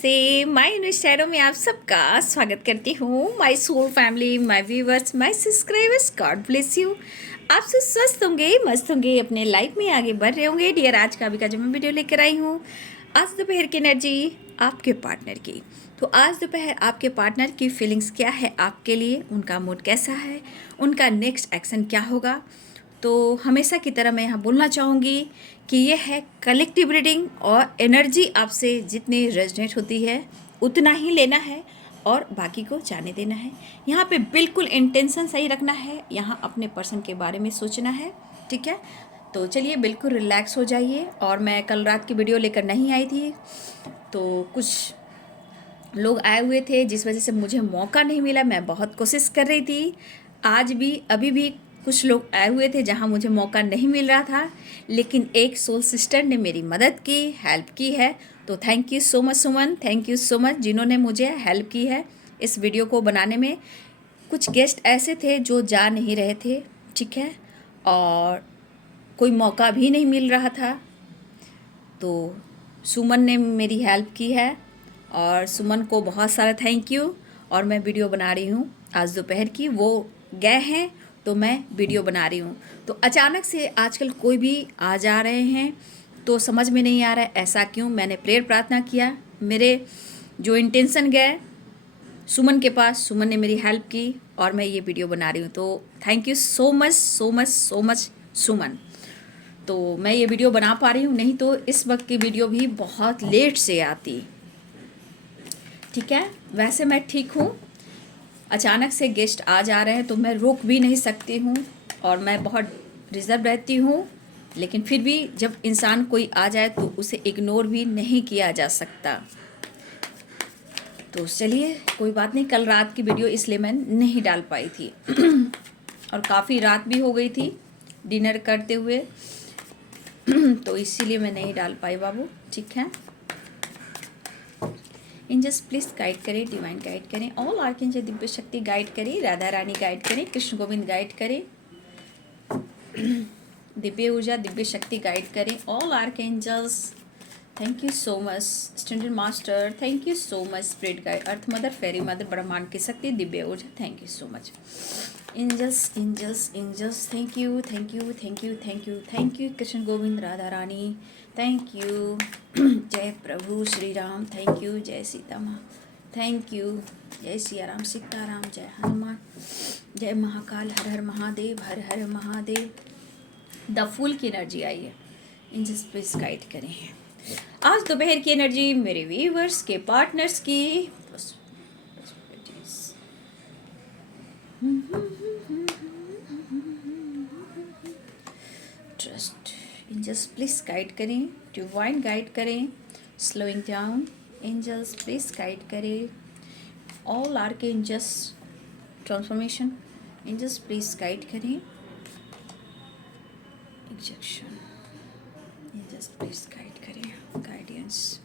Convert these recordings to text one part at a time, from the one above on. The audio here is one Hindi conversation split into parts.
नमस्ते, माय न्यूज़ में आप सबका स्वागत करती हूँ। My soul family, my viewers, my subscribers, God bless you. आप सब स्वस्थ होंगे, मस्त होंगे, अपने लाइफ में आगे बढ़ रहे होंगे। डियर, आज का जो मैं वीडियो लेकर आई हूँ, आज दोपहर की एनर्जी आपके पार्टनर की। तो आज दोपहर आपके पार्टनर की फीलिंग्स क्या है आपके लिए, उनका मूड कैसा है, उनका नेक्स्ट एक्शन क्या होगा। तो हमेशा की तरह मैं यहाँ बोलना चाहूँगी कि ये है कलेक्टिव रीडिंग, और एनर्जी आपसे जितनी रेजोनेट होती है उतना ही लेना है और बाकी को जाने देना है। यहाँ पे बिल्कुल इंटेंशन सही रखना है, यहाँ अपने पर्सन के बारे में सोचना है, ठीक है। तो चलिए बिल्कुल रिलैक्स हो जाइए। और मैं कल रात की वीडियो लेकर नहीं आई थी, तो कुछ लोग आए हुए थे जिस वजह से मुझे मौका नहीं मिला। मैं बहुत कोशिश कर रही थी, आज भी अभी भी कुछ लोग आए हुए थे जहां मुझे मौका नहीं मिल रहा था, लेकिन एक सोल सिस्टर ने मेरी मदद की, हेल्प की है। तो thank you so much Suman, thank you so much जिन्होंने मुझे हेल्प की है इस वीडियो को बनाने में। कुछ गेस्ट ऐसे थे जो जा नहीं रहे थे, ठीक है, और कोई मौका भी नहीं मिल रहा था, तो सुमन ने मेरी हेल्प की है और सुमन को बहुत सारा थैंक यू। और मैं वीडियो बना रही हूँ आज दोपहर की, वो गए हैं तो मैं वीडियो बना रही हूँ। तो अचानक से आजकल कोई भी आ जा रहे हैं तो समझ में नहीं आ रहा है ऐसा क्यों। मैंने प्रेयर प्रार्थना किया, मेरे जो इंटेंशन गए सुमन के पास, सुमन ने मेरी हेल्प की और मैं ये वीडियो बना रही हूँ। तो thank you so much so much so much Suman. तो मैं ये वीडियो बना पा रही हूँ, नहीं तो इस वक्त की वीडियो भी बहुत लेट से आती, ठीक है। वैसे मैं ठीक हूँ, अचानक से गेस्ट आ जा रहे हैं तो मैं रोक भी नहीं सकती हूँ और मैं बहुत रिजर्व रहती हूँ, लेकिन फिर भी जब इंसान कोई आ जाए तो उसे इग्नोर भी नहीं किया जा सकता। तो चलिए कोई बात नहीं, कल रात की वीडियो इसलिए मैं नहीं डाल पाई थी और काफ़ी रात भी हो गई थी डिनर करते हुए, तो इसीलिए मैं नहीं डाल पाई बाबू, ठीक है। एंजल्स प्लीज गाइड करें, डिवाइन गाइड करें, ऑल आर्कएंजल दिव्य शक्ति गाइड करें, राधा रानी गाइड करें, कृष्ण गोविंद गाइड करें, दिव्य ऊर्जा दिव्य शक्ति गाइड करें, all archangels thank you so much, standard master thank you so much, spirit guide, earth mother, fairy mother, ब्रह्मांड की शक्ति, दिव्य ऊर्जा thank you so much. Angels angels angels thank you thank you thank you thank you thank you, Krishna Govind Radha Rani thank you, जय प्रभु श्री राम थैंक यू, जय सीता माँ थैंक यू, जय सिया राम सीताराम, जय हनुमान, जय महाकाल, हर हर महादेव, हर हर महादेव। द फूल की एनर्जी आई है, एंजल्स प्लीज गाइड करें आज दोपहर की एनर्जी मेरे व्यूवर्स के पार्टनर्स की। ट्रस्ट, एंजल्स प्लीज गाइड करें, डिवाइन गाइड करें, slowing down, angels please guide करें, all archangels transformation, angels please guide करें, इंजेक्शन, एंजल्स प्लीज गाइड करें, गाइडेंस,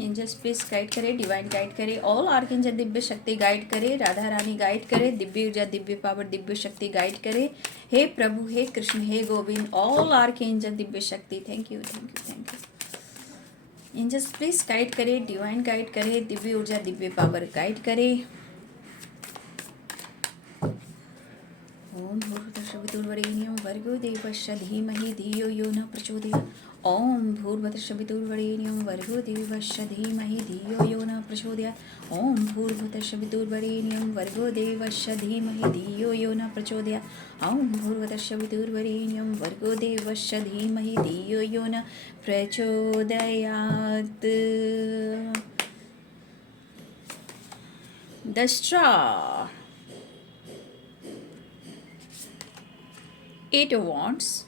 एंजल्स प्लीज गाइड करें, डिवाइन गाइड करें, ऑल आर्कएंजल दिव्य शक्ति गाइड करे, राधा रानी गाइड करे, दिव्य ऊर्जा दिव्य पावर दिव्य शक्ति गाइड करे, हे प्रभु, हे कृष्ण, हे गोविंद, ऑल आर्कएंजल दिव्य शक्ति thank you thank you thank you. Angels please guide करे, डिवाइन गाइड करे, दिव्य ऊर्जा दिव्य पावर गाइड करे। ओम भूर्भुवस्सुर्वरेण्यं भर्गो देवस्य धीमहि धियो यो न प्रचोदयात्। ओम भूर्भुवस्सुर्वरेण्यं भर्गो देवस्य धीमहि धियो यो न प्रचोदयात्। ओम भूर्भुवस्सुर्वरेण्यं भर्गो देवस्य धीमहि धियो यो न प्रचोदयात्। ओम भूर्भुवस्सुर्वरेण्यं भर्गो देवस्य धीमहि धियो यो न प्रचोदयात्। The star, 8 of Wands,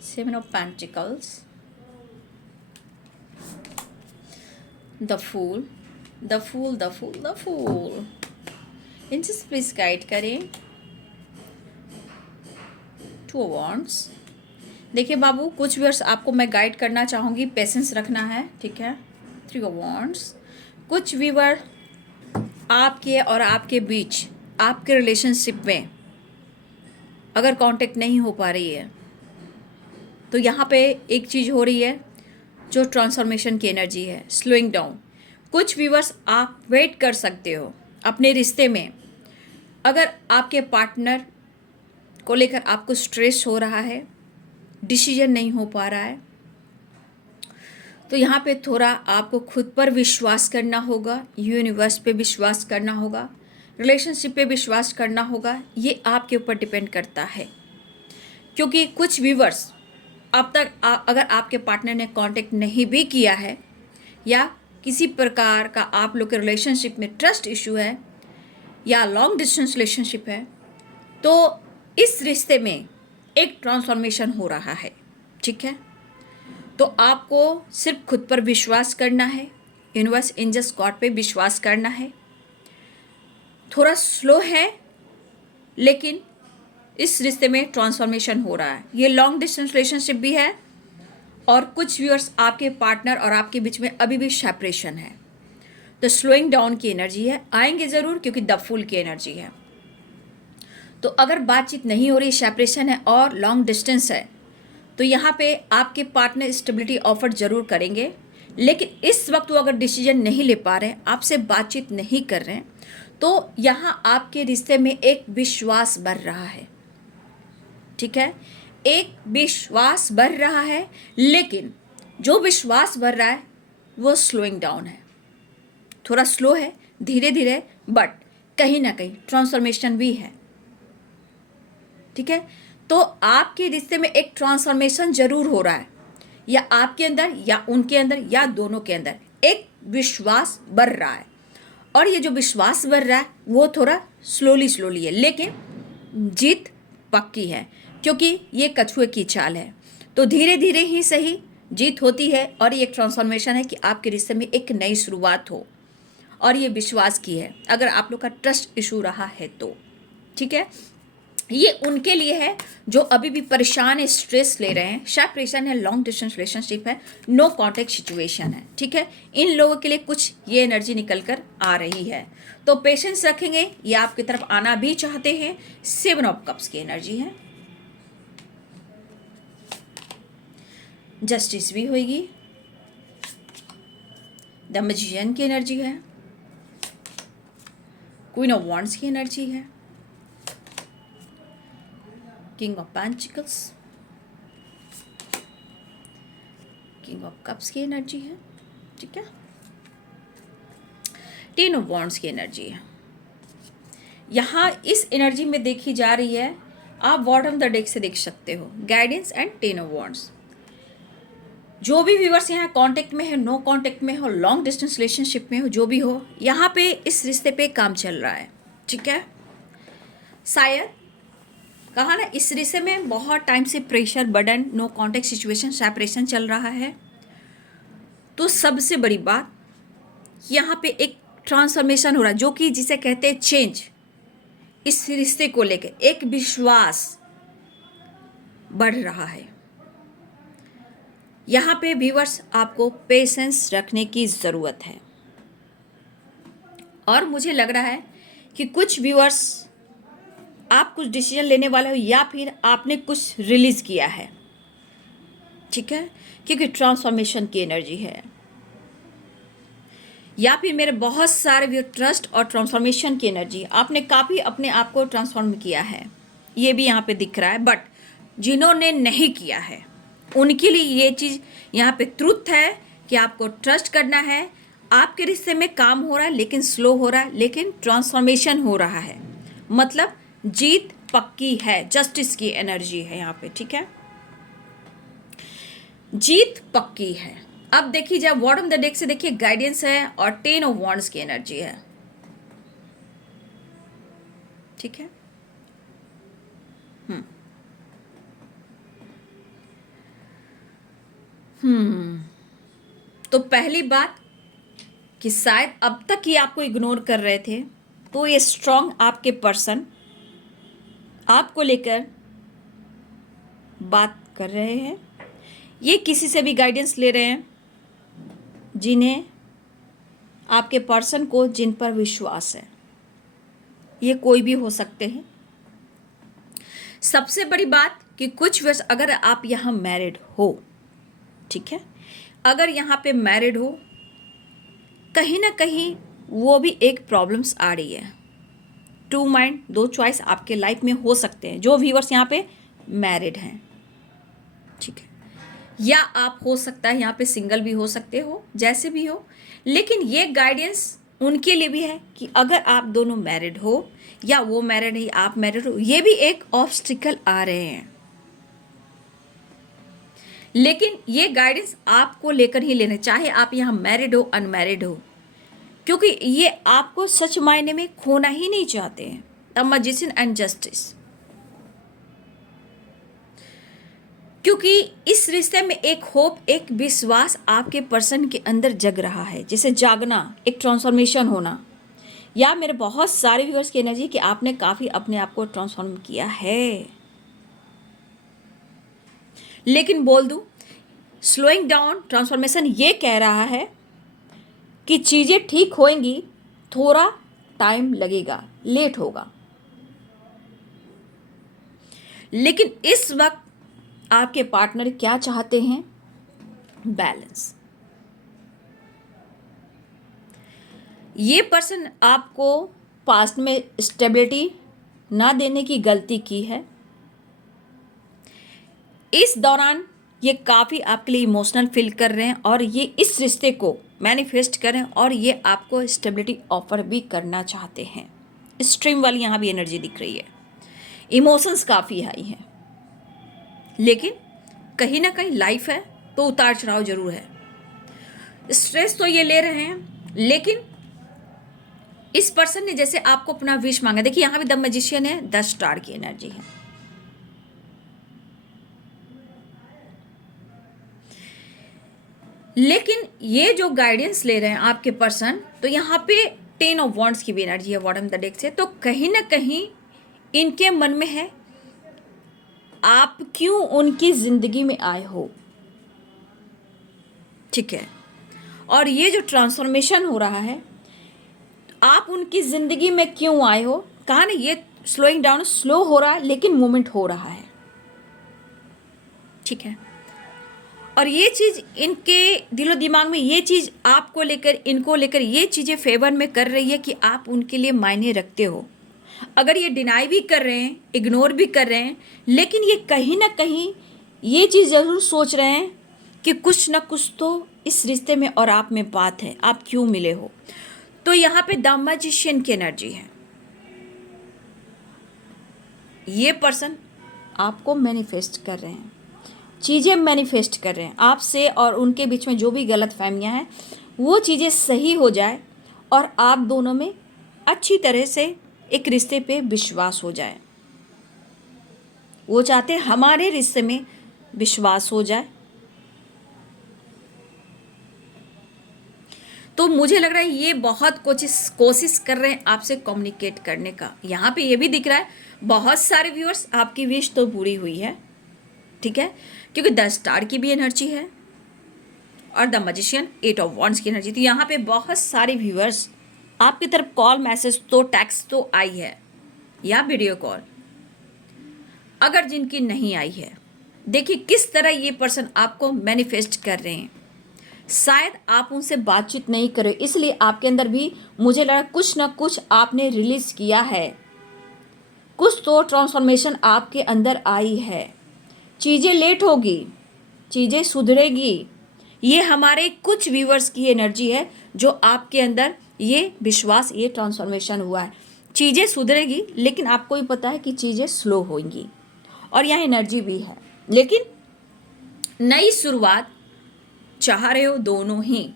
7 of Pentacles, the Fool, the Fool, the Fool, the Fool. इनसे प्लीज गाइड करें, 2 of Wands। देखिए बाबू, कुछ वर्ड्स आपको मैं गाइड करना चाहूँगी, पेशेंस रखना है, ठीक है। 3 of Wands, कुछ व्यूअर आपके और आपके बीच, आपके रिलेशनशिप में अगर कांटेक्ट नहीं हो पा रही है तो यहाँ पे एक चीज़ हो रही है जो ट्रांसफॉर्मेशन की एनर्जी है, स्लोइंग डाउन। कुछ व्यूअर्स आप वेट कर सकते हो अपने रिश्ते में। अगर आपके पार्टनर को लेकर आपको स्ट्रेस हो रहा है, डिसीजन नहीं हो पा रहा है, तो यहाँ पे थोड़ा आपको खुद पर विश्वास करना होगा, यूनिवर्स पे विश्वास करना होगा, रिलेशनशिप पे विश्वास करना होगा। ये आपके ऊपर डिपेंड करता है, क्योंकि कुछ व्यूअर्स अब तक अगर आपके पार्टनर ने कांटेक्ट नहीं भी किया है या किसी प्रकार का आप लोग के रिलेशनशिप में ट्रस्ट इशू है या लॉन्ग डिस्टेंस रिलेशनशिप है, तो इस रिश्ते में एक ट्रांसफॉर्मेशन हो रहा है। ठीक है, तो आपको सिर्फ खुद पर विश्वास करना है, यूनिवर्स एंजल्स गॉड पे विश्वास करना है। थोड़ा स्लो है लेकिन इस रिश्ते में ट्रांसफॉर्मेशन हो रहा है। ये लॉन्ग डिस्टेंस रिलेशनशिप भी है और कुछ व्यूअर्स आपके पार्टनर और आपके बीच में अभी भी सेपरेशन है। तो स्लोइंग डाउन की एनर्जी है, आएंगे ज़रूर क्योंकि द फूल की एनर्जी है। तो अगर बातचीत नहीं हो रही, सेपरेशन है और लॉन्ग डिस्टेंस है, तो यहाँ पे आपके पार्टनर स्टेबिलिटी ऑफर ज़रूर करेंगे, लेकिन इस वक्त वो अगर डिसीजन नहीं ले पा रहे हैं, आपसे बातचीत नहीं कर रहे हैं, तो यहाँ आपके रिश्ते में एक विश्वास बढ़ रहा है। ठीक है, एक विश्वास बढ़ रहा है, लेकिन जो विश्वास बढ़ रहा है वो स्लोइंग डाउन है, थोड़ा स्लो है, धीरे धीरे, बट कहीं ना कहीं ट्रांसफॉर्मेशन भी है। ठीक है, तो आपके रिश्ते में एक ट्रांसफॉर्मेशन जरूर हो रहा है, या आपके अंदर या उनके अंदर या दोनों के अंदर एक विश्वास बढ़ रहा है। और ये जो विश्वास बढ़ रहा है वो थोड़ा स्लोली है, लेकिन जीत पक्की है, क्योंकि ये कछुए की चाल है। तो धीरे धीरे ही सही जीत होती है, और ये एक ट्रांसफॉर्मेशन है कि आपके रिश्ते में एक नई शुरुआत हो, और ये विश्वास की है। अगर आप लोग का ट्रस्ट इशू रहा है तो ठीक है, ये उनके लिए है जो अभी भी परेशान है, स्ट्रेस ले रहे हैं, सेपरेशन है, लॉन्ग डिस्टेंस रिलेशनशिप है, नो कांटेक्ट सिचुएशन है। ठीक है, इन लोगों के लिए कुछ ये एनर्जी निकल कर आ रही है, तो पेशेंस रखेंगे, ये आपकी तरफ आना भी चाहते हैं। 7 ऑफ कप्स की एनर्जी है, जस्टिस भी होगी, द मैजिशियन की एनर्जी है, क्वीन ऑफ वॉन्ड्स की एनर्जी है, king of pentacles, king of cups की एनर्जी है। ठीक है, 10 ऑफ वॉन्ड्स की एनर्जी है। यहाँ इस एनर्जी में देखी जा रही है, आप बॉटम द डेक से देख सकते हो, गाइडेंस एंड 10 ऑफ वॉन्ड्स। जो भी व्यूअर्स यहाँ कांटेक्ट में है, नो कांटेक्ट में हो, लॉन्ग डिस्टेंस रिलेशनशिप में हो, जो भी हो, यहाँ पे इस रिश्ते पे काम चल रहा है। ठीक है, शायद कहा ना, इस रिश्ते में बहुत टाइम से pressure, burden, no contact situation, separation चल रहा है। तो सबसे बड़ी बात, यहाँ पे एक ट्रांसफॉर्मेशन हो रहा है, जो कि जिसे कहते हैं चेंज। इस रिश्ते को लेकर एक विश्वास बढ़ रहा है। यहाँ पे व्यूअर्स आपको पेशेंस रखने की ज़रूरत है, और मुझे लग रहा है कि कुछ व्यूअर्स आप कुछ डिसीजन लेने वाले हो, या फिर आपने कुछ रिलीज़ किया है। ठीक है, क्योंकि ट्रांसफॉर्मेशन की एनर्जी है, या फिर मेरे बहुत सारे व्यू ट्रस्ट और ट्रांसफॉर्मेशन की एनर्जी, आपने काफ़ी अपने आप को ट्रांसफॉर्म किया है, ये भी यहाँ पे दिख रहा है। बट जिन्होंने नहीं किया है उनके लिए ये चीज़ यहाँ पे ट्रुथ है कि आपको ट्रस्ट करना है। आपके रिश्ते में काम हो रहा है, लेकिन स्लो हो रहा है, लेकिन ट्रांसफॉर्मेशन हो रहा है, मतलब जीत पक्की है। जस्टिस की एनर्जी है यहाँ पे। ठीक है, जीत पक्की है। अब देखिए, जब बॉटम द डेक से देखिए, गाइडेंस है और 10 ऑफ वॉन्ड्स की एनर्जी है। ठीक है, तो पहली बात कि शायद अब तक ये आपको इग्नोर कर रहे थे, तो ये स्ट्रांग आपके पर्सन आपको लेकर बात कर रहे हैं। ये किसी से भी गाइडेंस ले रहे हैं, जिन्हें आपके पर्सन को जिन पर विश्वास है, ये कोई भी हो सकते हैं। सबसे बड़ी बात कि कुछ वर्ष अगर आप यहाँ मैरिड हो, ठीक है, अगर यहाँ पे मैरिड हो, कहीं ना कहीं वो भी एक प्रॉब्लम्स आ रही है। टू माइंड, दो चॉइस आपके लाइफ में हो सकते हैं जो व्यूअर्स यहाँ पे मैरिड हैं, ठीक है, या आप हो सकता है यहाँ पे सिंगल भी हो सकते हो, जैसे भी हो। लेकिन ये गाइडेंस उनके लिए भी है कि अगर आप दोनों मैरिड हो या वो मैरिड है आप मैरिड हो, ये भी एक ऑब्स्टिकल आ रहे हैं। लेकिन ये गाइडेंस आपको लेकर ही लेना, चाहे आप यहाँ मैरिड हो अनमैरिड हो, क्योंकि ये आपको सच मायने में खोना ही नहीं चाहते हैं। द मैजिशियन एंड जस्टिस, क्योंकि इस रिश्ते में एक होप, एक विश्वास आपके पर्सन के अंदर जग रहा है, जैसे जागना, एक ट्रांसफॉर्मेशन होना, या मेरे बहुत सारे व्यूअर्स की एनर्जी कि आपने काफ़ी अपने आप को ट्रांसफॉर्म किया है। लेकिन बोल दूं, स्लोइंग डाउन ट्रांसफॉर्मेशन ये कह रहा है कि चीज़ें ठीक होएंगी, थोड़ा टाइम लगेगा, लेट होगा। लेकिन इस वक्त आपके पार्टनर क्या चाहते हैं? बैलेंस। ये पर्सन आपको पास्ट में स्टेबिलिटी ना देने की गलती की है। इस दौरान ये काफ़ी आपके लिए इमोशनल फील कर रहे हैं और ये इस रिश्ते को मैनिफेस्ट कर रहे हैं और ये आपको स्टेबिलिटी ऑफर भी करना चाहते हैं। स्ट्रीम वाली यहाँ भी एनर्जी दिख रही है, इमोशंस काफ़ी हाई हैं, लेकिन कहीं ना कहीं लाइफ है तो उतार चढ़ाव जरूर है। स्ट्रेस तो ये ले रहे हैं, लेकिन इस पर्सन ने जैसे आपको अपना विश मांगा, देखिए यहाँ भी द मैजिशियन है, 10 स्टार की एनर्जी है। लेकिन ये जो गाइडेंस ले रहे हैं आपके पर्सन, तो यहाँ पे 10 ऑफ वॉन्ड्स की भी एनर्जी है बॉटम द डेक से। तो कहीं ना कहीं इनके मन में है आप क्यों उनकी जिंदगी में आए हो, ठीक है, और ये जो ट्रांसफॉर्मेशन हो रहा है, आप उनकी जिंदगी में क्यों आए हो, कहा ना ये स्लोइंग डाउन, स्लो हो रहा है लेकिन मूवमेंट हो रहा है, ठीक है। और ये चीज़ इनके दिलो दिमाग में, ये चीज़ आपको लेकर, इनको लेकर ये चीज़ें फेवर में कर रही है कि आप उनके लिए मायने रखते हो। अगर ये डिनाई भी कर रहे हैं, इग्नोर भी कर रहे हैं, लेकिन ये कहीं ना कहीं ये चीज़ ज़रूर सोच रहे हैं कि कुछ ना कुछ तो इस रिश्ते में और आप में बात है, आप क्यों मिले हो। तो यहाँ पे द मैजिशियन की एनर्जी है। ये पर्सन आपको मैनिफेस्ट कर रहे हैं, चीज़ें मैनिफेस्ट कर रहे हैं आपसे, और उनके बीच में जो भी गलत फहमियाँ हैं वो चीज़ें सही हो जाए और आप दोनों में अच्छी तरह से एक रिश्ते पे विश्वास हो जाए। वो चाहते हैं हमारे रिश्ते में विश्वास हो जाए। तो मुझे लग रहा है ये बहुत कोशिश कर रहे हैं आपसे कम्युनिकेट करने का। यहाँ पे ये भी दिख रहा है बहुत सारे व्यूअर्स आपकी विश तो पूरी हुई है, ठीक है, क्योंकि 10 स्टार की भी एनर्जी है और द मैजिशियन 8 ऑफ वॉन्ड्स की एनर्जी। तो यहाँ पे बहुत सारे व्यूअर्स आपकी तरफ कॉल, मैसेज तो, टेक्स्ट तो आई है या वीडियो कॉल। अगर जिनकी नहीं आई है, देखिए किस तरह ये पर्सन आपको मैनिफेस्ट कर रहे हैं। शायद आप उनसे बातचीत नहीं करो, इसलिए आपके अंदर भी मुझे लगा कुछ ना कुछ आपने रिलीज किया है, कुछ तो ट्रांसफॉर्मेशन आपके अंदर आई है। चीज़ें लेट होगी, चीज़ें सुधरेगी। ये हमारे कुछ व्यूअर्स की एनर्जी है जो आपके अंदर ये विश्वास, ये ट्रांसफॉर्मेशन हुआ है। चीज़ें सुधरेगी, लेकिन आपको ही पता है कि चीज़ें स्लो होंगी, और यहाँ एनर्जी भी है। लेकिन नई शुरुआत चाह रहे हो दोनों ही,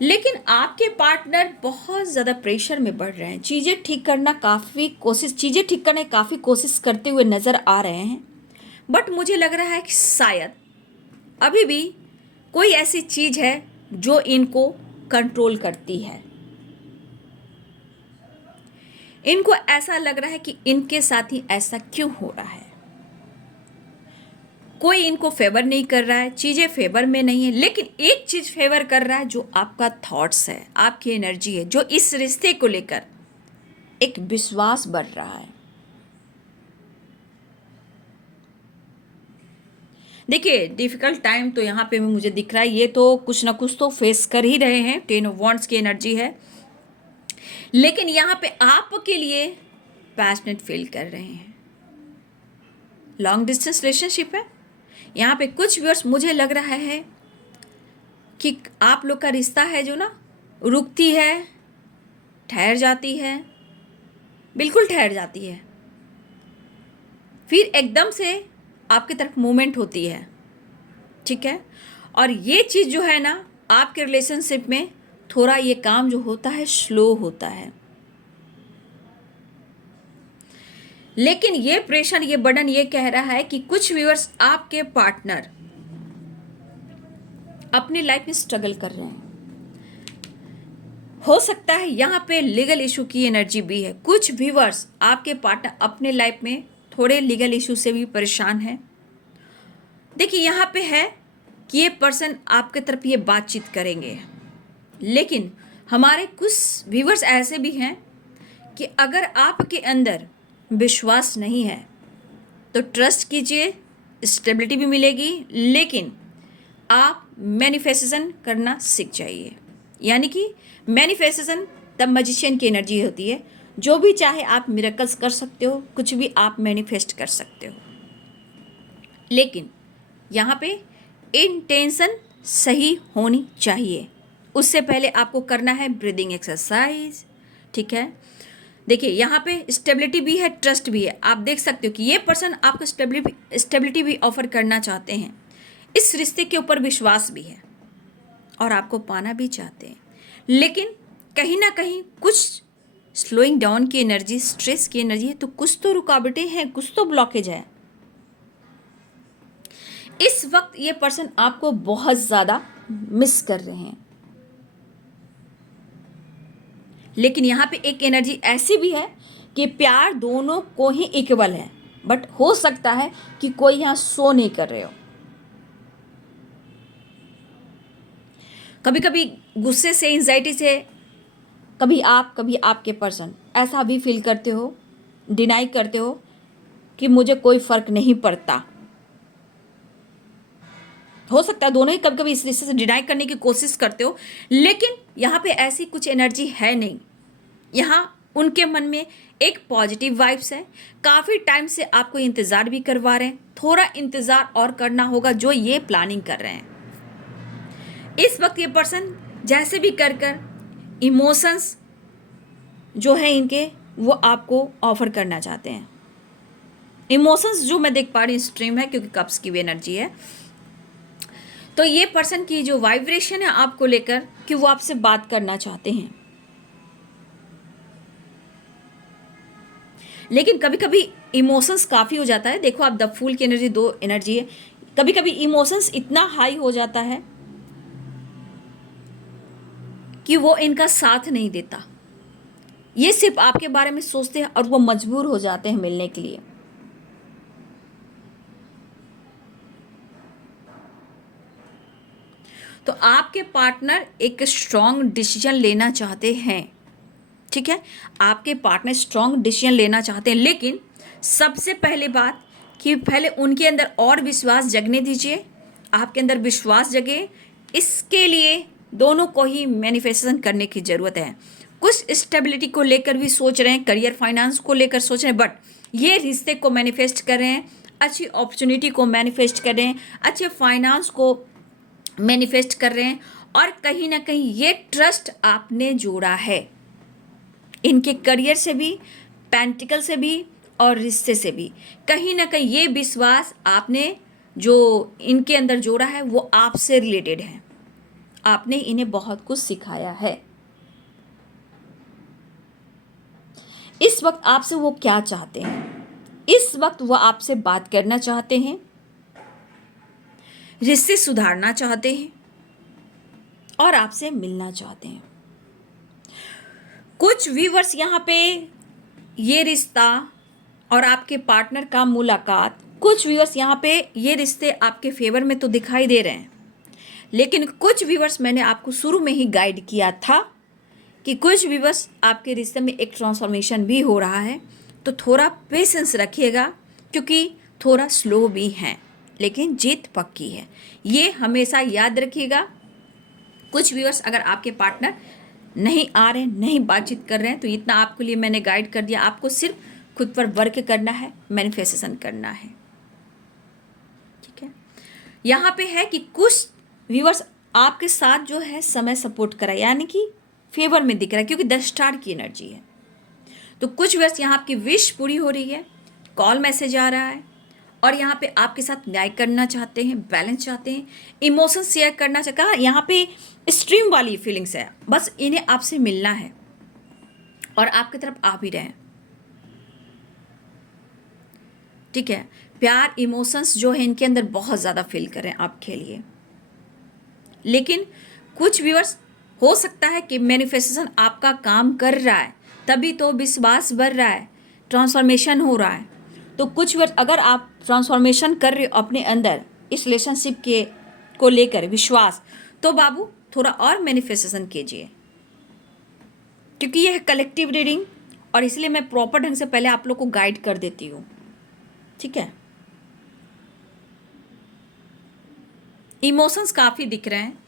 लेकिन आपके पार्टनर बहुत ज़्यादा प्रेशर में बढ़ रहे हैं। चीज़ें ठीक करने काफ़ी कोशिश करते हुए नज़र आ रहे हैं, बट मुझे लग रहा है कि शायद अभी भी कोई ऐसी चीज़ है जो इनको कंट्रोल करती है। इनको ऐसा लग रहा है कि इनके साथ ही ऐसा क्यों हो रहा है। कोई इनको फेवर नहीं कर रहा है, चीज़ें फेवर में नहीं है, लेकिन एक चीज़ फेवर कर रहा है जो आपका थॉट्स है, आपकी एनर्जी है, जो इस रिश्ते को लेकर एक विश्वास बढ़ रहा है। देखिए डिफ़िकल्ट टाइम तो यहाँ पे मुझे दिख रहा है, ये तो कुछ ना कुछ तो फेस कर ही रहे हैं, 10 ऑफ वांड्स की एनर्जी है। लेकिन यहाँ पे आपके लिए पैशनेट फील कर रहे हैं। लॉन्ग डिस्टेंस रिलेशनशिप है। यहाँ पे कुछ व्यूअर्स मुझे लग रहा है कि आप लोग का रिश्ता है जो ना रुकती है, ठहर जाती है, बिल्कुल ठहर जाती है, फिर एकदम से आपकी तरफ मूवमेंट होती है, ठीक है। और ये चीज़ जो है ना आपके रिलेशनशिप में थोड़ा ये काम जो होता है स्लो होता है। लेकिन ये प्रेशर, ये बर्डन ये कह रहा है कि कुछ व्यूअर्स आपके पार्टनर अपनी लाइफ में स्ट्रगल कर रहे हैं। हो सकता है यहाँ पे लीगल इशू की एनर्जी भी है। कुछ व्यूअर्स आपके पार्टनर अपने लाइफ में थोड़े लीगल इशू से भी परेशान हैं। देखिए यहाँ पे है कि ये पर्सन आपके तरफ ये बातचीत करेंगे, लेकिन हमारे कुछ व्यूअर्स ऐसे भी हैं कि अगर आपके अंदर विश्वास नहीं है तो ट्रस्ट कीजिए, स्टेबिलिटी भी मिलेगी, लेकिन आप मैनिफेस्टेशन करना सीख जाइए। यानी कि मैनिफेस्टेशन द मैजिशियन की एनर्जी होती है। जो भी चाहे आप मिरेकल्स कर सकते हो, कुछ भी आप मैनिफेस्ट कर सकते हो, लेकिन यहाँ पे इंटेंशन सही होनी चाहिए। उससे पहले आपको करना है ब्रीदिंग एक्सरसाइज, ठीक है। देखिए यहाँ पे स्टेबिलिटी भी है, ट्रस्ट भी है। आप देख सकते हो कि ये पर्सन आपको स्टेबिलिटी भी ऑफर करना चाहते हैं, इस रिश्ते के ऊपर विश्वास भी है और आपको पाना भी चाहते हैं, लेकिन कहीं ना कहीं कुछ स्लोइंग डाउन की एनर्जी, स्ट्रेस की एनर्जी है, तो कुछ तो रुकावटें हैं, कुछ तो ब्लॉकेज है। इस वक्त ये पर्सन आपको बहुत ज़्यादा मिस कर रहे हैं। लेकिन यहाँ पे एक एनर्जी ऐसी भी है कि प्यार दोनों को ही इक्वल है, बट हो सकता है कि कोई यहाँ शो नहीं कर रहे हो। कभी कभी गुस्से से, एंजाइटी से, कभी आपके पर्सन ऐसा भी फील करते हो, डिनाई करते हो कि मुझे कोई फ़र्क नहीं पड़ता। हो सकता है दोनों ही कभी कभी इस रिश्ते से डिनाई करने की कोशिश करते हो, लेकिन यहाँ पे ऐसी कुछ एनर्जी है नहीं। यहाँ उनके मन में एक पॉजिटिव वाइब्स है। काफ़ी टाइम से आपको इंतज़ार भी करवा रहे हैं, थोड़ा इंतज़ार और करना होगा जो ये प्लानिंग कर रहे हैं। इस वक्त ये पर्सन जैसे भी कर इमोशंस जो है इनके वो आपको ऑफर करना चाहते हैं। इमोशंस जो मैं देख पा रही हूँ स्ट्रीम है, क्योंकि कप्स की भी एनर्जी है। तो ये पर्सन की जो वाइब्रेशन है आपको लेकर कि वो आपसे बात करना चाहते हैं, लेकिन कभी कभी इमोशंस काफ़ी हो जाता है। देखो आप द फूल की एनर्जी, दो एनर्जी है। कभी कभी इमोशंस इतना हाई हो जाता है कि वो इनका साथ नहीं देता। ये सिर्फ आपके बारे में सोचते हैं और वो मजबूर हो जाते हैं मिलने के लिए। तो आपके पार्टनर एक स्ट्रॉन्ग डिसीजन लेना चाहते हैं, ठीक है। आपके पार्टनर स्ट्रॉन्ग डिसीजन लेना चाहते हैं, लेकिन सबसे पहले बात कि पहले उनके अंदर और विश्वास जगने दीजिए। आपके अंदर विश्वास जगे, इसके लिए दोनों को ही मैनिफेस्टेशन करने की ज़रूरत है। कुछ स्टेबिलिटी को लेकर भी सोच रहे हैं, करियर फाइनेंस को लेकर सोच रहे हैं, बट ये रिश्ते को मैनिफेस्ट कर रहे हैं, अच्छी अपॉर्चुनिटी को मैनिफेस्ट कर रहे हैं, अच्छे फाइनेंस को मैनिफेस्ट कर रहे हैं, और कहीं ना कहीं ये ट्रस्ट आपने जोड़ा है इनके करियर से भी, पेंटिकल से भी और रिश्ते से भी। कहीं ना कहीं ये विश्वास आपने जो इनके अंदर जोड़ा है वो आपसे रिलेटेड है। आपने इन्हें बहुत कुछ सिखाया है। इस वक्त आपसे वो क्या चाहते हैं? इस वक्त वो आपसे बात करना चाहते हैं, रिश्ते सुधारना चाहते हैं और आपसे मिलना चाहते हैं। कुछ व्यूअर्स यहाँ पे ये रिश्ता और आपके पार्टनर का मुलाकात, कुछ व्यूअर्स यहाँ पे ये रिश्ते आपके फेवर में तो दिखाई दे रहे हैं, लेकिन कुछ व्यूअर्स मैंने आपको शुरू में ही गाइड किया था कि कुछ व्यूअर्स आपके रिश्ते में एक ट्रांसफॉर्मेशन भी हो रहा है। तो थोड़ा पेशेंस रखिएगा, क्योंकि थोड़ा स्लो भी हैं। लेकिन जीत पक्की है, ये हमेशा याद रखिएगा। कुछ व्यूअर्स अगर आपके पार्टनर नहीं आ रहे, नहीं बातचीत कर रहे हैं, तो इतना आपके लिए मैंने गाइड कर दिया। आपको सिर्फ खुद पर वर्क करना है, मैनिफेस्टेशन करना है, ठीक है। यहाँ पे है कि कुछ व्यूअर्स आपके साथ जो है समय सपोर्ट करा, यानी कि फेवर में दिख रहा है, क्योंकि 10 स्टार की एनर्जी है। तो कुछ व्यूअर्स यहाँ आपकी विश पूरी हो रही है, कॉल मैसेज आ रहा है, और यहाँ पे आपके साथ न्याय करना चाहते हैं, बैलेंस चाहते हैं, इमोशन शेयर करना चाहते हैं। यहाँ पे स्ट्रीम वाली फीलिंग्स है, बस इन्हें आपसे मिलना है और आपकी तरफ आ भी रहे हैं, ठीक है। प्यार इमोशंस जो है इनके अंदर बहुत ज़्यादा फील कर रहे हैं आपके लिए। लेकिन कुछ व्यूअर्स हो सकता है कि मैनिफेस्टेशन आपका काम कर रहा है, तभी तो विश्वास बढ़ रहा है, ट्रांसफॉर्मेशन हो रहा है। तो कुछ व्यूअर्स अगर आप ट्रांसफॉर्मेशन कर रहे हो अपने अंदर इस रिलेशनशिप के को लेकर विश्वास, तो बाबू थोड़ा और मैनिफेस्टेशन कीजिए, क्योंकि यह है कलेक्टिव रीडिंग, और इसलिए मैं प्रॉपर ढंग से पहले आप लोग को गाइड कर देती हूँ, ठीक है। इमोशंस काफ़ी दिख रहे हैं,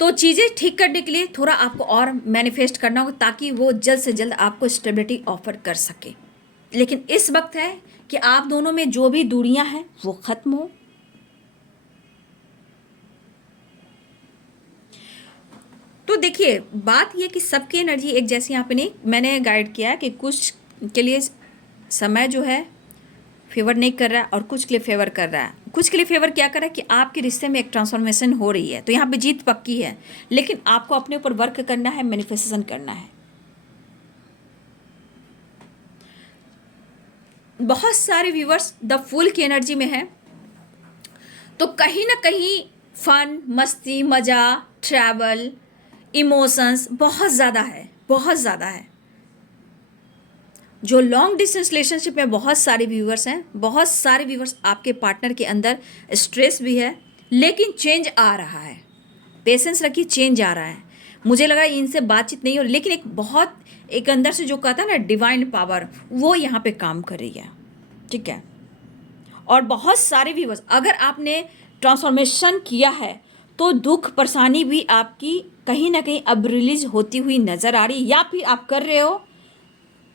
तो चीज़ें ठीक करने के लिए थोड़ा आपको और मैनिफेस्ट करना होगा, ताकि वो जल्द से जल्द आपको स्टेबिलिटी ऑफर कर सके। लेकिन इस वक्त है कि आप दोनों में जो भी दूरियां हैं वो ख़त्म हो। तो देखिए बात ये कि सबकी एनर्जी एक जैसी यहाँ पे नहीं, मैंने गाइड किया है कि कुछ के लिए समय जो है फेवर नहीं कर रहा है और कुछ के लिए फेवर कर रहा है। कुछ के लिए फेवर क्या कर रहा है कि आपके रिश्ते में एक ट्रांसफॉर्मेशन हो रही है, तो यहाँ पे जीत पक्की है, लेकिन आपको अपने ऊपर वर्क करना है, मैनिफेस्टेशन करना है। बहुत सारे व्यूवर्स द फूल की एनर्जी में है, तो कहीं ना कहीं फन, मस्ती, मज़ा, ट्रैवल, इमोशंस बहुत ज़्यादा है, बहुत ज़्यादा है। जो लॉन्ग डिस्टेंस रिलेशनशिप में बहुत सारे व्यूवर्स हैं, बहुत सारे व्यूवर्स आपके पार्टनर के अंदर स्ट्रेस भी है, लेकिन चेंज आ रहा है। पेशेंस रखिए, चेंज आ रहा है। मुझे लगा इनसे बातचीत नहीं हो रही, लेकिन एक अंदर से जो कहता है ना डिवाइन पावर, वो यहाँ पे काम कर रही है, ठीक है। और बहुत सारे व्यूवर्स अगर आपने ट्रांसफॉर्मेशन किया है, तो दुख परेशानी भी आपकी कहीं ना कहीं अब रिलीज होती हुई नज़र आ रही, या फिर आप कर रहे हो,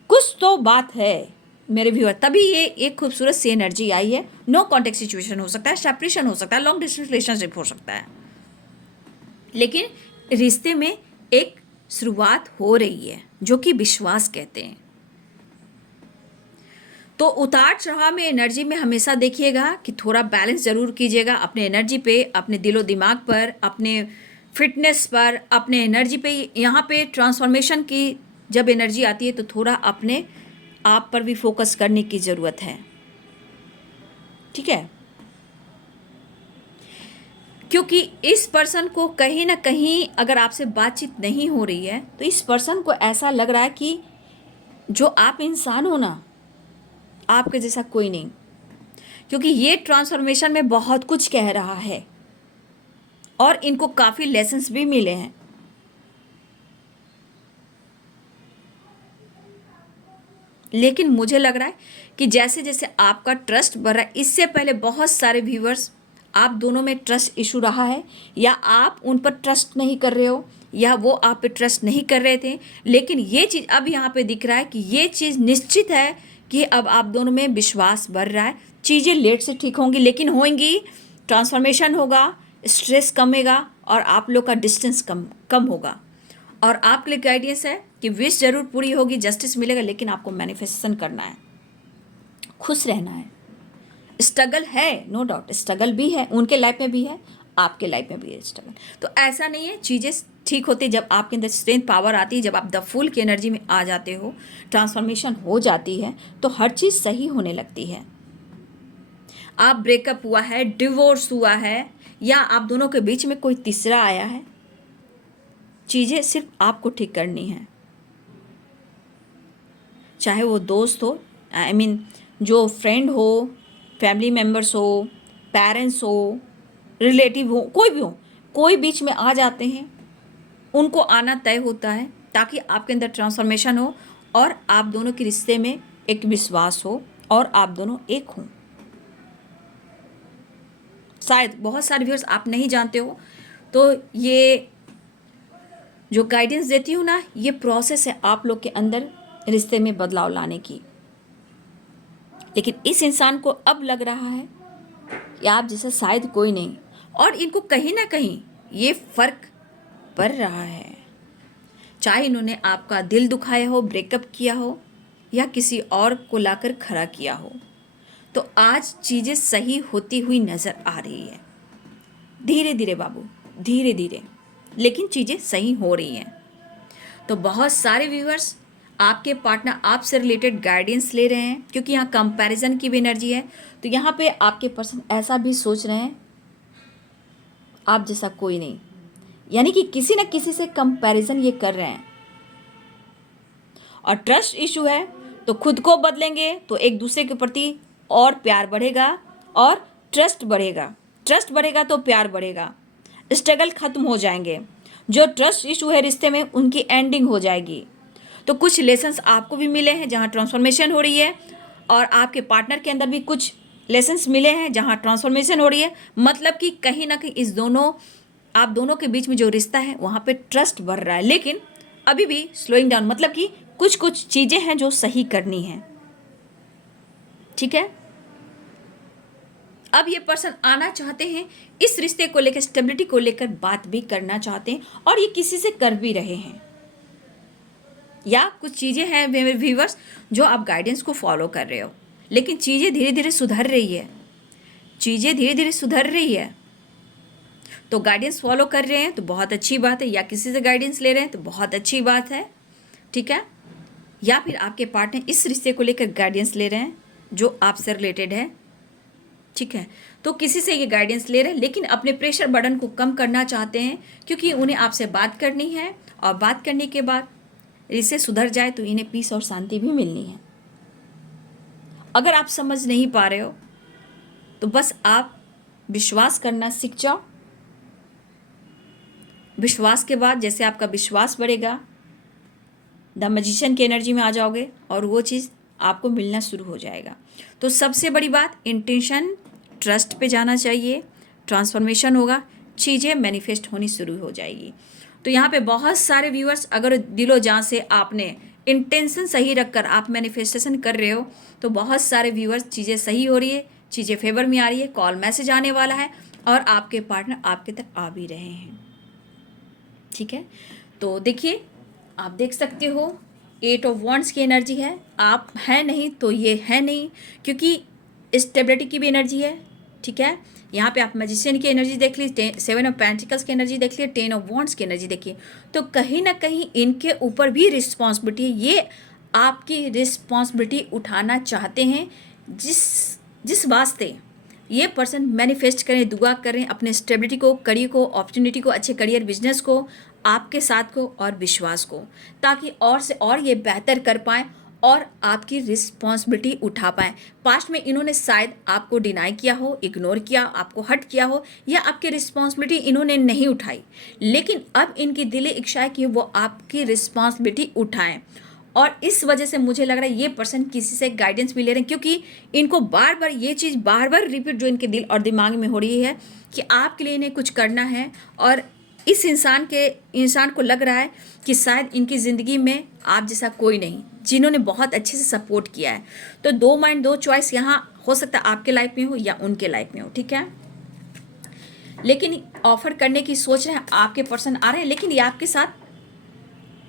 कुछ तो बात है मेरे व्यूअर, तभी ये एक खूबसूरत सी एनर्जी आई है। नो कॉन्टेक्ट सिचुएशन हो सकता है, सेपरेशन हो सकता है, लॉन्ग डिस्टेंस रिलेशनशिप हो सकता है, लेकिन रिश्ते में एक शुरुआत हो रही है, जो कि विश्वास कहते हैं। तो उतार चढ़ाव में एनर्जी में हमेशा देखिएगा कि थोड़ा बैलेंस ज़रूर कीजिएगा अपने एनर्जी पे, अपने दिलो दिमाग पर, अपने फिटनेस पर, अपने एनर्जी पे। यहाँ पे ट्रांसफॉर्मेशन की जब एनर्जी आती है तो थोड़ा अपने आप पर भी फोकस करने की ज़रूरत है, ठीक है। क्योंकि इस पर्सन को कहीं ना कहीं अगर आपसे बातचीत नहीं हो रही है, तो इस पर्सन को ऐसा लग रहा है कि जो आप इंसान हो ना, आपके जैसा कोई नहीं, क्योंकि ये ट्रांसफॉर्मेशन में बहुत कुछ कह रहा है और इनको काफ़ी लेसन्स भी मिले हैं। लेकिन मुझे लग रहा है कि जैसे जैसे आपका ट्रस्ट बढ़ रहा है, इससे पहले बहुत सारे व्यूवर्स आप दोनों में ट्रस्ट इशू रहा है, या आप उन पर ट्रस्ट नहीं कर रहे हो, या वो आप पे ट्रस्ट नहीं कर रहे थे। लेकिन ये चीज़ अब यहाँ पे दिख रहा है कि ये चीज़ निश्चित है कि अब आप दोनों में विश्वास बढ़ रहा है। चीज़ें लेट से ठीक होंगी, लेकिन होंगी, ट्रांसफॉर्मेशन होगा, स्ट्रेस कमेगा और आप लोग का डिस्टेंस कम होगा। और आपके लिए गाइडेंस है कि विश जरूर पूरी होगी, जस्टिस मिलेगा, लेकिन आपको मैनिफेस्टेशन करना है, खुश रहना है। स्ट्रगल है, नो डाउट स्ट्रगल भी है, उनके लाइफ में भी है, आपके लाइफ में भी है स्ट्रगल। तो ऐसा नहीं है, चीज़ें ठीक होती जब आपके अंदर स्ट्रेंथ पावर आती है, जब आप द फुल की एनर्जी में आ जाते हो, ट्रांसफॉर्मेशन हो जाती है, तो हर चीज़ सही होने लगती है। आप ब्रेकअप हुआ है, डिवोर्स हुआ है, या आप दोनों के बीच में कोई तीसरा आया है, चीज़ें सिर्फ आपको ठीक करनी है। चाहे वो दोस्त हो, आई मीन जो फ्रेंड हो, फैमिली मेम्बर्स हो, पेरेंट्स हो, रिलेटिव हो, कोई भी हो, कोई बीच में आ जाते हैं, उनको आना तय होता है, ताकि आपके अंदर ट्रांसफॉर्मेशन हो और आप दोनों के रिश्ते में एक विश्वास हो और आप दोनों एक हों। शायद बहुत सारे व्यूअर्स आप नहीं जानते हो, तो ये जो गाइडेंस देती हूँ ना, ये प्रोसेस है आप लोग के अंदर रिश्ते में बदलाव लाने की। लेकिन इस इंसान को अब लग रहा है कि आप जैसा शायद कोई नहीं, और इनको कहीं ना कहीं ये फर्क पड़ रहा है। चाहे इन्होंने आपका दिल दुखाया हो, ब्रेकअप किया हो, या किसी और को लाकर खड़ा किया हो, तो आज चीज़ें सही होती हुई नज़र आ रही है। धीरे धीरे बाबू, धीरे धीरे, लेकिन चीज़ें सही हो रही हैं। तो बहुत सारे व्यूअर्स आपके पार्टनर आपसे रिलेटेड गाइडेंस ले रहे हैं, क्योंकि यहाँ कंपैरिजन की भी एनर्जी है। तो यहाँ पे आपके पर्सन ऐसा भी सोच रहे हैं आप जैसा कोई नहीं, यानी कि किसी न किसी से कंपैरिजन ये कर रहे हैं। और ट्रस्ट इशू है, तो खुद को बदलेंगे तो एक दूसरे के प्रति और प्यार बढ़ेगा और ट्रस्ट बढ़ेगा। ट्रस्ट बढ़ेगा तो प्यार बढ़ेगा, स्ट्रगल खत्म हो जाएंगे। जो ट्रस्ट इशू है रिश्ते में, उनकी एंडिंग हो जाएगी। तो कुछ लेसन्स आपको भी मिले हैं जहाँ ट्रांसफॉर्मेशन हो रही है, और आपके पार्टनर के अंदर भी कुछ लेसन्स मिले हैं जहाँ ट्रांसफॉर्मेशन हो रही है। मतलब कि कहीं ना कहीं आप दोनों के बीच में जो रिश्ता है वहाँ पे ट्रस्ट बढ़ रहा है, लेकिन अभी भी स्लोइंग डाउन। मतलब कि कुछ कुछ चीज़ें हैं जो सही करनी है। ठीक है, अब ये पर्सन आना चाहते हैं, इस रिश्ते को लेकर, स्टेबिलिटी को लेकर बात भी करना चाहते हैं, और ये किसी से कर भी रहे हैं। या कुछ चीज़ें हैं मेरे व्यूअर्स जो आप गाइडेंस को फॉलो कर रहे हो, लेकिन चीज़ें धीरे धीरे सुधर रही है। चीज़ें धीरे धीरे सुधर रही है, तो गाइडेंस फॉलो कर रहे हैं तो बहुत अच्छी बात है, या किसी से गाइडेंस ले रहे हैं तो बहुत अच्छी बात है। ठीक है, या फिर आपके पार्टनर इस रिश्ते को लेकर गाइडेंस ले रहे हैं जो आपसे रिलेटेड है। ठीक है, तो किसी से ये गाइडेंस ले रहे हैं, लेकिन अपने प्रेशर बर्डन को कम करना चाहते हैं, क्योंकि उन्हें आपसे बात करनी है, और बात करने के बाद रिश्ते सुधर जाए तो इन्हें पीस और शांति भी मिलनी है। अगर आप समझ नहीं पा रहे हो तो बस आप विश्वास करना सीख जाओ। विश्वास के बाद जैसे आपका विश्वास बढ़ेगा, द मैजिशियन की एनर्जी में आ जाओगे, और वो चीज़ आपको मिलना शुरू हो जाएगा। तो सबसे बड़ी बात, इंटेंशन ट्रस्ट पे जाना चाहिए, ट्रांसफॉर्मेशन होगा, चीज़ें मैनिफेस्ट होनी शुरू हो जाएगी। तो यहाँ पे बहुत सारे व्यूअर्स, अगर दिलो जान से आपने इंटेंशन सही रखकर आप मैनिफेस्टेशन कर रहे हो, तो बहुत सारे व्यूअर्स चीज़ें सही हो रही है, चीज़ें फेवर में आ रही है, कॉल मैसेज आने वाला है, और आपके पार्टनर आपके तक आ भी रहे हैं। ठीक है, तो देखिए, आप देख सकते हो 8 ऑफ वॉन्ड्स की एनर्जी है। आप हैं नहीं तो ये है नहीं, क्योंकि स्टेबिलिटी की भी एनर्जी है। ठीक है, यहाँ पे आप मैजिशियन की एनर्जी देख लीजिए, 7 ऑफ पेंटिकल्स की एनर्जी देख लीजिए, 10 ऑफ वॉन्ड्स की एनर्जी देखिए। तो कहीं ना कहीं इनके ऊपर भी रिस्पॉन्सिबिलिटी है। ये आपकी रिस्पॉन्सिबिलिटी उठाना चाहते हैं, जिस जिस वास्ते ये पर्सन मैनिफेस्ट करें, दुआ करें अपने स्टेबिलिटी को, करियर को, अपॉर्चुनिटी को, अच्छे करियर, बिजनेस को, आपके साथ को और विश्वास को, ताकि और से और ये बेहतर कर पाएँ और आपकी रिस्पॉन्सिबिलिटी उठा पाएँ। पास्ट में इन्होंने शायद आपको डिनाई किया हो, इग्नोर किया, आपको हट किया हो, या आपकी रिस्पॉन्सिबिलिटी इन्होंने नहीं उठाई, लेकिन अब इनकी दिली इच्छा है कि वो आपकी रिस्पॉन्सिबिलिटी उठाएं। और इस वजह से मुझे लग रहा है ये पर्सन किसी से गाइडेंस भी ले रहे हैं, क्योंकि इनको बार बार ये चीज़ बार बार रिपीट जो इनके दिल और दिमाग में हो रही है कि आपके लिए इन्हें कुछ करना है। और इस इंसान को लग रहा है कि शायद इनकी ज़िंदगी में आप जैसा कोई नहीं, जिन्होंने बहुत अच्छे से सपोर्ट किया है। तो 2 माइंड 2 चॉइस यहाँ हो सकता है, आपके लाइफ में हो या उनके लाइफ में हो। ठीक है, लेकिन ऑफर करने की सोच रहे हैं, आपके पर्सन आ रहे हैं, लेकिन ये आपके साथ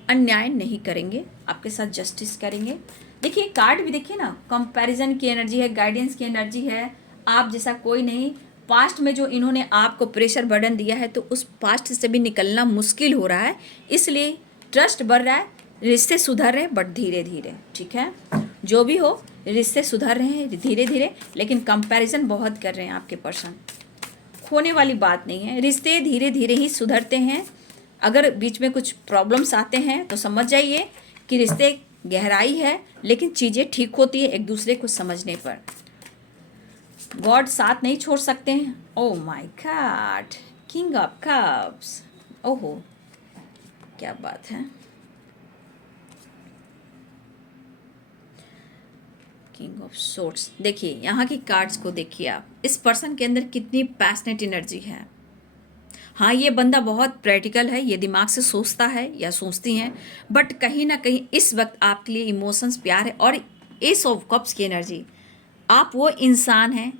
अन्याय नहीं करेंगे, आपके साथ जस्टिस करेंगे। देखिए, कार्ड भी देखिए ना, कंपैरिजन की एनर्जी है, गाइडेंस की एनर्जी है, आप जैसा कोई नहीं। पास्ट में जो इन्होंने आपको प्रेशर बर्डन दिया है, तो उस पास्ट से भी निकलना मुश्किल हो रहा है, इसलिए ट्रस्ट बढ़ रहा है, रिश्ते सुधर रहे हैं, बट धीरे धीरे। ठीक है, जो भी हो, रिश्ते सुधर रहे हैं धीरे धीरे, लेकिन कंपैरिजन बहुत कर रहे हैं आपके पर्सन। खोने वाली बात नहीं है, रिश्ते धीरे धीरे ही सुधरते हैं। अगर बीच में कुछ प्रॉब्लम्स आते हैं तो समझ जाइए कि रिश्ते गहराई है, लेकिन चीज़ें ठीक होती है एक दूसरे को समझने पर। गॉड साथ नहीं छोड़ सकते हैं। Oh my God, king of cups, ओहो क्या बात है। King of swords. देखिए यहाँ की कार्ड्स को देखिए आप, इस पर्सन के अंदर कितनी पैशनेट एनर्जी है। हाँ, ये बंदा बहुत प्रैक्टिकल है, ये दिमाग से सोचता है या सोचती हैं, बट कहीं ना कहीं इस वक्त आपके लिए इमोशंस प्यार है। और एस ऑफ कप्स की एनर्जी, आप वो इंसान हैं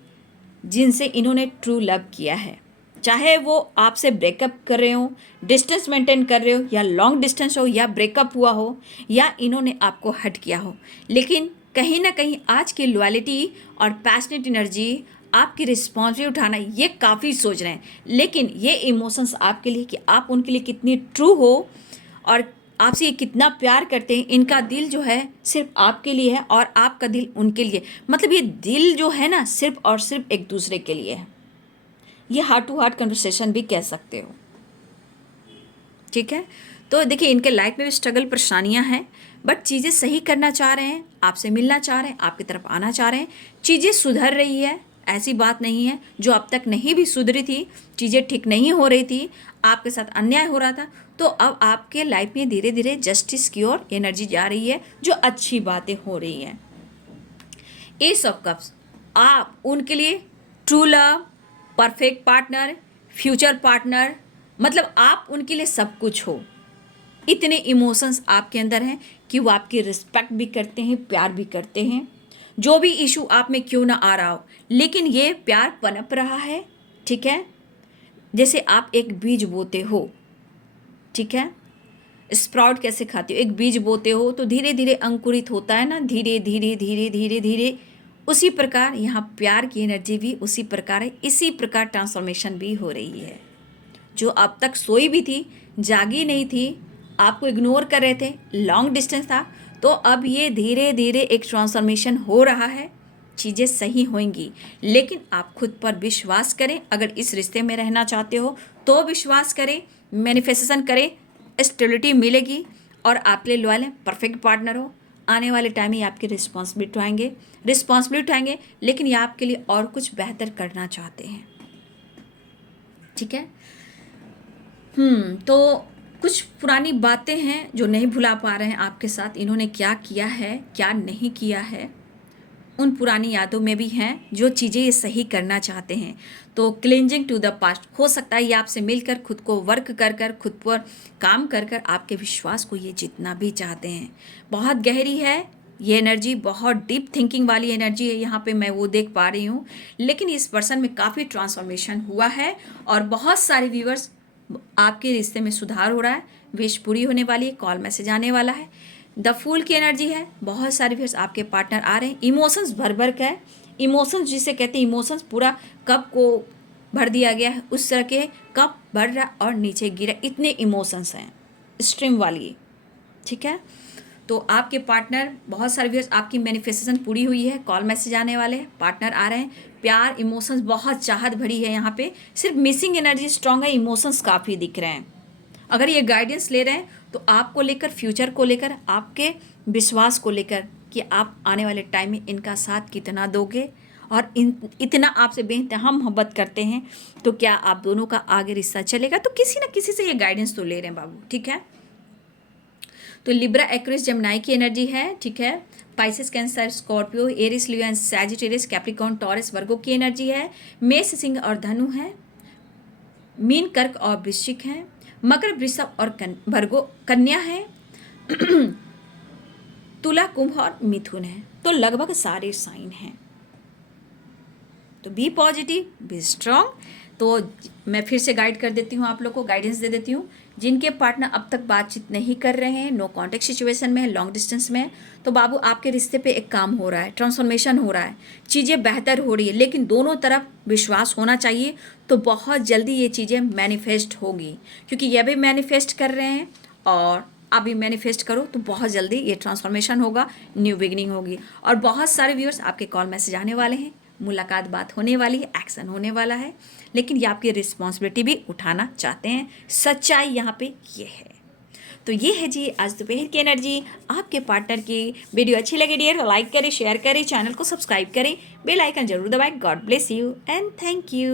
जिनसे इन्होंने ट्रू लव किया है, चाहे वो आपसे ब्रेकअप कर रहे हो, डिस्टेंस मेंटेन कर रहे हो, या लॉन्ग डिस्टेंस हो, या ब्रेकअप हुआ हो, या इन्होंने आपको हट किया हो, लेकिन कहीं ना कहीं आज की लॉयल्टी और पैशनेट एनर्जी, आपकी रिस्पॉन्सिबिलिटी उठाना, ये काफ़ी सोच रहे हैं। लेकिन ये इमोशंस आपके लिए कि आप उनके लिए कितनी ट्रू हो और आपसे ये कितना प्यार करते हैं। इनका दिल जो है सिर्फ आपके लिए है और आपका दिल उनके लिए, मतलब ये दिल जो है ना सिर्फ और सिर्फ एक दूसरे के लिए है। ये हार्ट टू हार्ट कन्वर्सेशन भी कह सकते हो, ठीक है। तो देखिए इनके लाइफ में भी स्ट्रगल परेशानियां हैं, बट चीज़ें सही करना चाह रहे हैं, आपसे मिलना चाह रहे हैं, आपकी तरफ आना चाह रहे हैं, चीज़ें सुधर रही है, ऐसी बात नहीं है। जो अब तक नहीं भी सुधरी थी, चीज़ें ठीक नहीं हो रही थी, आपके साथ अन्याय हो रहा था, तो अब आपके लाइफ में धीरे धीरे जस्टिस की ओर एनर्जी जा रही है, जो अच्छी बातें हो रही हैं। एस ऑफ कप्स, आप उनके लिए true love, perfect partner, future partner, मतलब आप उनके लिए सब कुछ हो। इतने इमोशंस आपके अंदर हैं कि वो आपकी रिस्पेक्ट भी करते हैं, प्यार भी करते हैं। जो भी इशू आप में क्यों ना आ रहा हो, लेकिन ये प्यार पनप रहा है, ठीक है। जैसे आप एक बीज बोते हो, ठीक है, स्प्राउट कैसे खाते हो, एक बीज बोते हो तो धीरे धीरे अंकुरित होता है ना, धीरे धीरे धीरे धीरे धीरे। उसी प्रकार यहाँ प्यार की एनर्जी भी उसी प्रकार है, इसी प्रकार ट्रांसफॉर्मेशन भी हो रही है। जो अब तक सोई भी थी, जागी नहीं थी, आपको इग्नोर कर रहे थे, लॉन्ग डिस्टेंस था, तो अब ये धीरे धीरे एक ट्रांसफॉर्मेशन हो रहा है, चीज़ें सही होंगी। लेकिन आप खुद पर विश्वास करें, अगर इस रिश्ते में रहना चाहते हो तो विश्वास करें, मैनिफेस्टेशन करें, स्टेबिलिटी मिलेगी और आपके लिए लॉयल है, परफेक्ट पार्टनर हो। आने वाले टाइम में आपकी रिस्पॉन्सिबिलिटी उठाएंगे, लेकिन ये आपके लिए और कुछ बेहतर करना चाहते हैं, ठीक है। तो कुछ पुरानी बातें हैं जो नहीं भुला पा रहे हैं आपके साथ, इन्होंने क्या किया है क्या नहीं किया है, उन पुरानी यादों में भी हैं जो चीज़ें ये सही करना चाहते हैं। तो क्लिंजिंग टू द पास्ट, हो सकता है ये आपसे मिलकर खुद को वर्क कर कर, खुद पर काम कर कर आपके विश्वास को ये जितना भी चाहते हैं। बहुत गहरी है ये एनर्जी, बहुत डीप थिंकिंग वाली एनर्जी है, यहाँ पे मैं वो देख पा रही हूँ। लेकिन इस पर्सन में काफ़ी ट्रांसफॉर्मेशन हुआ है और बहुत सारे व्यूअर्स, आपके रिश्ते में सुधार हो रहा है, विश पूरी होने वाली है, कॉल मैसेज आने वाला है। द फूल की एनर्जी है, बहुत सारे व्यूअर्स आपके पार्टनर आ रहे हैं। इमोशंस भर भर के है, इमोशंस जिसे कहते हैं, इमोशंस पूरा कप को भर दिया गया है, उस तरह के कप भर रहा और नीचे गिरा, इतने इमोशंस हैं स्ट्रीम वाली, ठीक है। तो आपके पार्टनर, बहुत सारे व्यूअर्स आपकी मैनिफेस्टेशन पूरी हुई है, कॉल मैसेज आने वाले हैं, पार्टनर आ रहे हैं, प्यार, इमोशंस, बहुत चाहत भरी है। यहाँ पे सिर्फ मिसिंग एनर्जी स्ट्रांग है, इमोशंस काफ़ी दिख रहे हैं। अगर ये गाइडेंस ले रहे हैं तो आपको लेकर, फ्यूचर को लेकर, आपके विश्वास को लेकर कि आप आने वाले टाइम में इनका साथ कितना दोगे और इतना आपसे बेइंतहा मोहब्बत करते हैं, तो क्या आप दोनों का आगे रिश्ता चलेगा। तो किसी ना किसी से ये गाइडेंस तो ले रहे हैं बाबू, ठीक है। तो लिब्रा, एक्वेरियस, जेमिनी की एनर्जी है, ठीक है। Pisces, Cancer, Scorpio, Aries, Leo and Sagittarius, Capricorn, Taurus, Virgo की एनर्जी है। मेष, सिंह और धनु है। मीन, कर्क और वृश्चिक है। मकर, वृषभ और भर्गो, कन्या है। तुला, कुंभ और मिथुन है। तो लगभग सारे साइन हैं। तो बी पॉजिटिव, बी स्ट्रांग। तो मैं फिर से गाइड कर देती हूँ, आप लोग को गाइडेंस दे देती हूँ। जिनके पार्टनर अब तक बातचीत नहीं कर रहे हैं, नो कॉन्टेक्ट सिचुएशन में है, लॉन्ग डिस्टेंस में है, तो बाबू आपके रिश्ते पे एक काम हो रहा है, ट्रांसफॉर्मेशन हो रहा है, चीज़ें बेहतर हो रही है, लेकिन दोनों तरफ विश्वास होना चाहिए। तो बहुत जल्दी ये चीज़ें मैनिफेस्ट होगी, क्योंकि ये भी मैनिफेस्ट कर रहे हैं और अभी मैनिफेस्ट करो तो बहुत जल्दी ये ट्रांसफॉर्मेशन होगा, न्यू बिगनिंग होगी। और बहुत सारे व्यूअर्स आपके कॉल मैसेज आने वाले हैं, मुलाकात बात होने वाली है, एक्शन होने वाला है, लेकिन ये आपकी रिस्पॉन्सिबिलिटी भी उठाना चाहते हैं। सच्चाई यहाँ पे ये है। तो ये है जी आज दोपहर की एनर्जी आपके पार्टनर की। वीडियो अच्छी लगी डियर, लाइक करें, शेयर करें, चैनल को सब्सक्राइब करें, बेल आइकन जरूर दबाएं। God bless you and thank you.